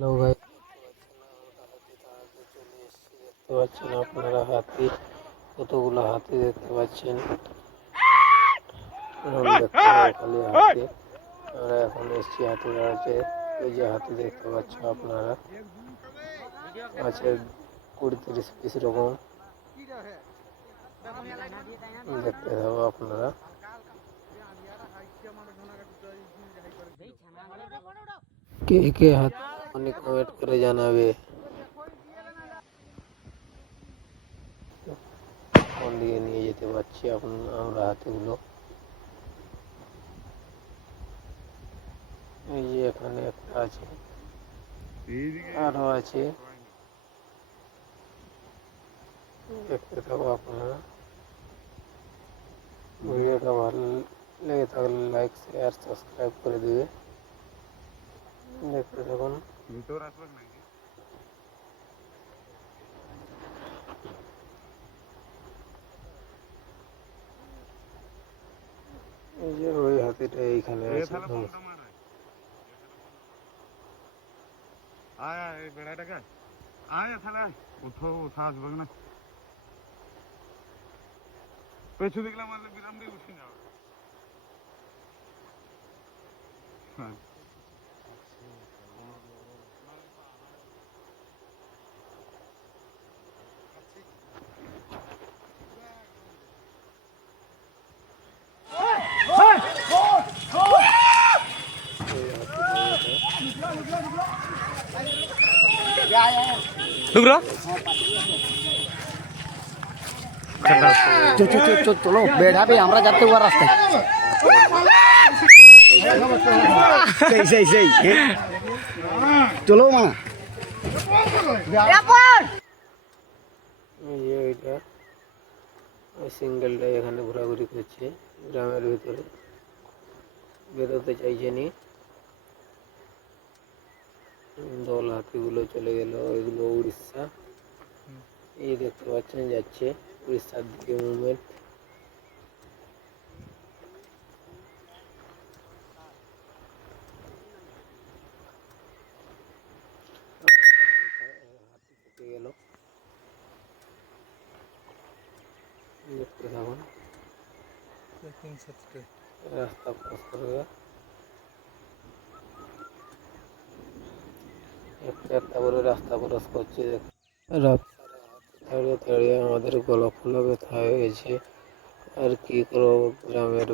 Hello ভাই, দেখতে পাচ্ছেন আপনারা হাতি, কতগুলো হাতি দেখতে পাচ্ছেন। দেখতে পাবো খালি হাতি। আমরা এখন এসছি হাতি দাঁড়াচ্ছে। এই যে হাতি দেখতে পাচ্ছ আপনারা, আছে 20-30 পিস রকম দেখতে পাবো আপনারা। কে কে হাতি অনেক কমেন্ট করে জানাবে কোন দিকে নিয়ে যেতে পারছি আমরা হাতিগুলো। এই যে এখানে একটা আছে, আরো আছে, দেখতে থাকো আপনারা। ভিডিওটা ভালো লেগে থাকলে লাইক, শেয়ার, সাবস্ক্রাইব করে দিবে। দেখতে থাকুন। এই যে ওই হাতিটা এইখানে আছে। পেছু দেখলাম বিরাম দিয়ে উঠে যাও। চলো বেড়াবে, আমরা যাতে ওর রাস্তায় সেই চলো মা। এই যে ওইটা, ওই সিঙ্গেলটা এখানে ঘোরাঘুরি করছে গ্রামের ভিতরে, বেরোতে চাইছে নি। দল হাতিগুলো চলে গেল, এগুলো উড়িষ্যা। এই দেখতে পাচ্ছেন যাচ্ছে উড়িষ্যার দিকে মুভমেন্ট। হাতি থেকে গেল, দেখতে থাকুন। রাস্তা ক্রস করবে, একটা করে রাস্তা ক্রস করছে। দাঁড়িয়ে দাঁড়িয়ে আমাদের গলা ফোলা ব্যথা হয়ে গেছে। আর কি করবো, গ্রামের